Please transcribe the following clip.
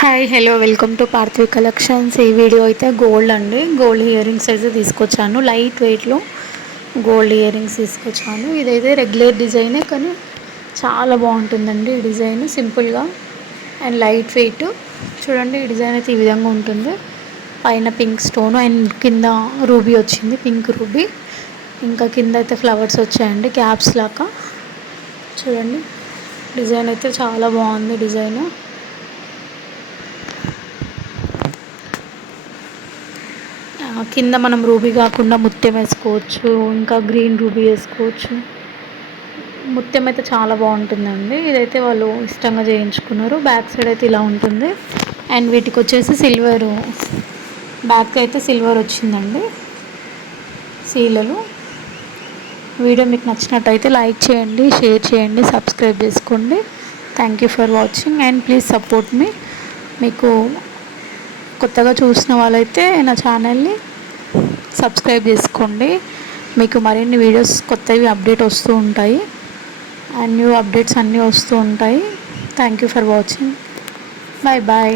Hi hello welcome to Parthiv collections. ఈ video అయితే gold అండి, గోల్డ్ ఇయర్ రింగ్స్ అయితే తీసుకొచ్చాను. లైట్ వెయిట్లో గోల్డ్ ఇయర్ రింగ్స్ తీసుకొచ్చాను. ఇదైతే రెగ్యులర్ డిజైనే కానీ చాలా బాగుంటుందండి. ఈ డిజైన్ సింపుల్గా అండ్ లైట్ వెయిట్. చూడండి, ఈ డిజైన్ అయితే ఈ విధంగా ఉంటుంది. పైన పింక్ స్టోన్ అండ్ కింద రూబీ వచ్చింది, పింక్ రూబీ. ఇంకా కింద అయితే ఫ్లవర్స్ వచ్చాయండి, క్యాప్స్ లాగా. చూడండి, డిజైన్ అయితే చాలా బాగుంది. డిజైన్ కింద మనం రూబీ కాకుండా ముత్యం వేసుకోవచ్చు, ఇంకా గ్రీన్ రూబీ వేసుకోవచ్చు. ముత్యం అయితే చాలా బాగుంటుందండి. ఇదైతే వాళ్ళు ఇష్టంగా చేయించుకున్నారు. బ్యాక్ సైడ్ అయితే ఇలా ఉంటుంది. అండ్ వీటికి వచ్చేసి సిల్వర్, బ్యాక్ అయితే సిల్వర్ వచ్చిందండి సీలలు. వీడియో మీకు నచ్చినట్టయితే లైక్ చేయండి, షేర్ చేయండి, సబ్స్క్రైబ్ చేసుకోండి. Thank you for watching and please support మీ. మీకు కొత్తగా చూసిన వాళ్ళైతే నా ఛానల్ని సబ్స్క్రైబ్ చేసుకోండి. మీకు మరిన్ని వీడియోస్ కొత్తవి అప్డేట్ వస్తూ ఉంటాయి అండ్ న్యూ అప్డేట్స్ అన్నీ వస్తూ ఉంటాయి. Thank you for watching. Bye bye.